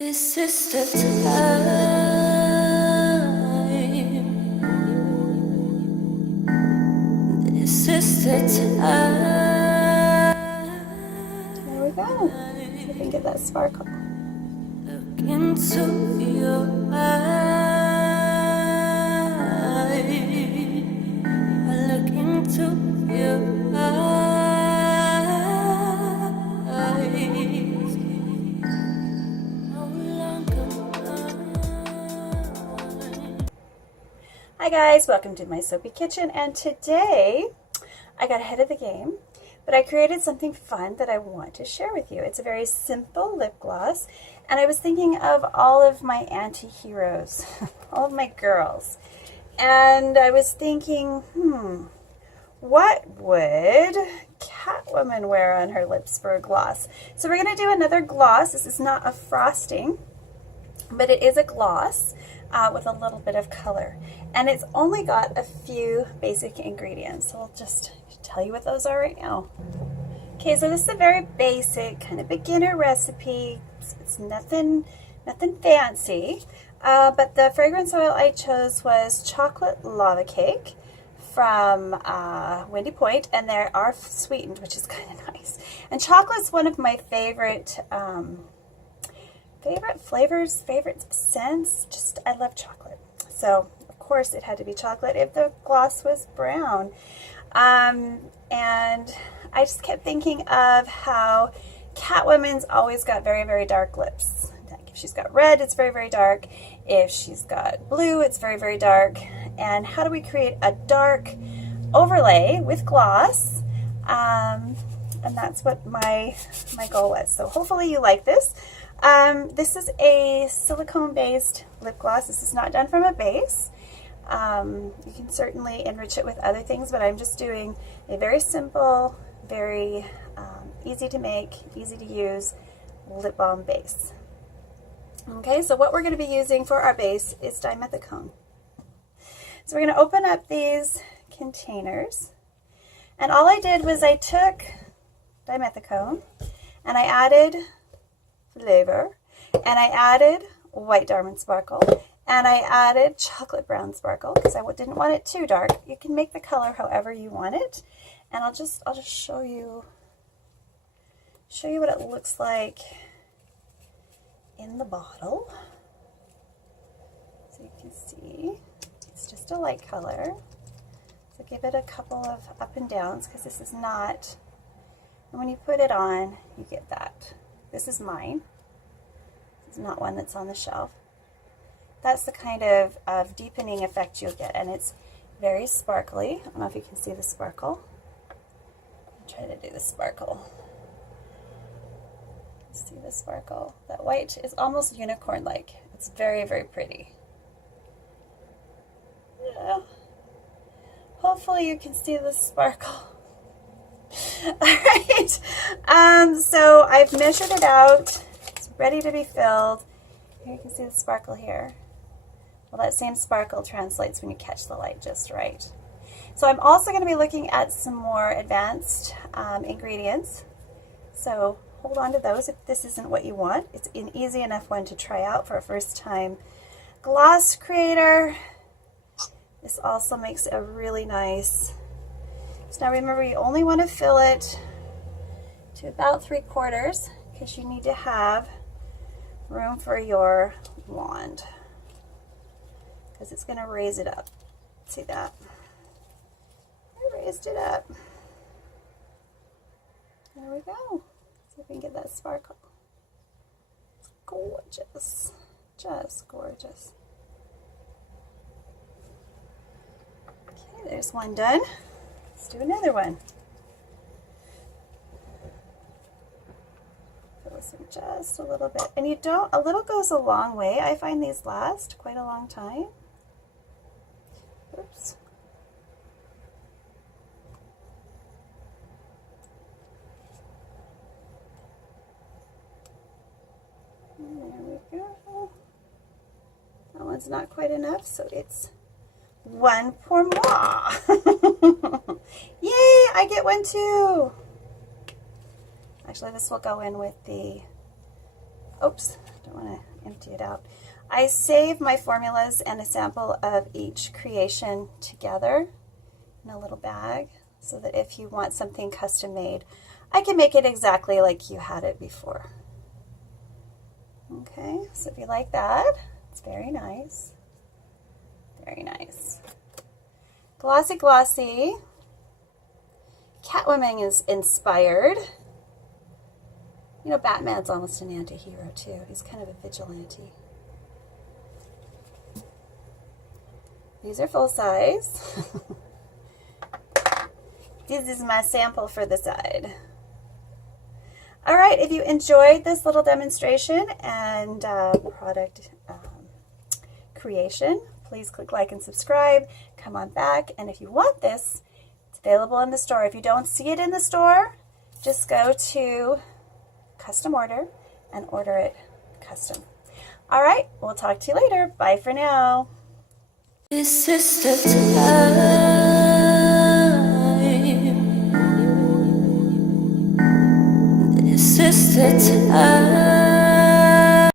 This is the time. This is the time. There we go. See if we can get that sparkle. Look into your eyes. Look into your eyes. Hi guys, welcome to my soapy kitchen, and today I got ahead of the game, but I created something fun that I want to share with you. It's a very simple lip gloss, and I was thinking of all of my anti-heroes, all of my girls, and I was thinking, what would Catwoman wear on her lips for a gloss? So we're going to do another gloss. This is not a frosting, but it is a gloss with a little bit of color. And it's only got a few basic ingredients. So I'll just tell you what those are right now. Okay, so this is a very basic kind of beginner recipe. It's nothing fancy. But the fragrance oil I chose was chocolate lava cake from Windy Point, and they are sweetened, which is kind of nice. And chocolate's one of my favorite flavors, favorite scents. Just, I love chocolate. So, of course, it had to be chocolate if the gloss was brown. And I just kept thinking of how Catwoman's always got very, very dark lips. Like if she's got red, it's very, very dark. If she's got blue, it's very, very dark. And how do we create a dark overlay with gloss? And that's what my goal was. So hopefully you like this. This is a silicone-based lip gloss. This is not done from a base. You can certainly enrich it with other things, but I'm just doing a very simple, very easy to make, easy to use lip balm base. Okay, so what we're going to be using for our base is dimethicone. So we're going to open up these containers, and all I did was I took dimethicone and I added flavor, and I added white diamond sparkle, and I added chocolate brown sparkle because I didn't want it too dark. You can make the color however you want it, and I'll just show you what it looks like in the bottle. So you can see it's just a light color. So give it a couple of up and downs because this is not, and when you put it on, you get that. This is mine. This is not one that's on the shelf. That's the kind of deepening effect you'll get, and it's very sparkly. I don't know if you can see the sparkle. I'll try to do the sparkle. See the sparkle? That white is almost unicorn-like. It's very, very pretty. Yeah. Hopefully you can see the sparkle. Alright, so I've measured it out. It's ready to be filled. Here you can see the sparkle here. Well, that same sparkle translates when you catch the light just right. So I'm also going to be looking at some more advanced ingredients. So hold on to those if this isn't what you want. It's an easy enough one to try out for a first time gloss creator. This also makes a really nice. So now remember, you only want to fill it to about 3/4 because you need to have room for your wand because it's going to raise it up. See that? I raised it up. There we go. See if we can get that sparkle. It's gorgeous. Just gorgeous. Okay, there's one done. Let's do another one. Fill this in just a little bit. And you don't, a little goes a long way. I find these last quite a long time. Oops. And there we go. That one's not quite enough, so it's one pour moi. Yay, I get one too. Actually, this will go in with the, oops, don't I want to empty it out. I save my formulas and a sample of each creation together in a little bag so that if you want something custom made, I can make it exactly like you had it before. Okay, so if you like that, it's very nice. Very nice. Glossy Glossy. Catwoman is inspired. You know, Batman's almost an anti-hero too. He's kind of a vigilante. These are full size. This is my sample for the side. All right, if you enjoyed this little demonstration and product creation, please click like and subscribe. Come on back, and if you want this, it's available in the store. If you don't see it in the store, just go to custom order and order it custom. All right, we'll talk to you later. Bye for now. This is the time. This is the time.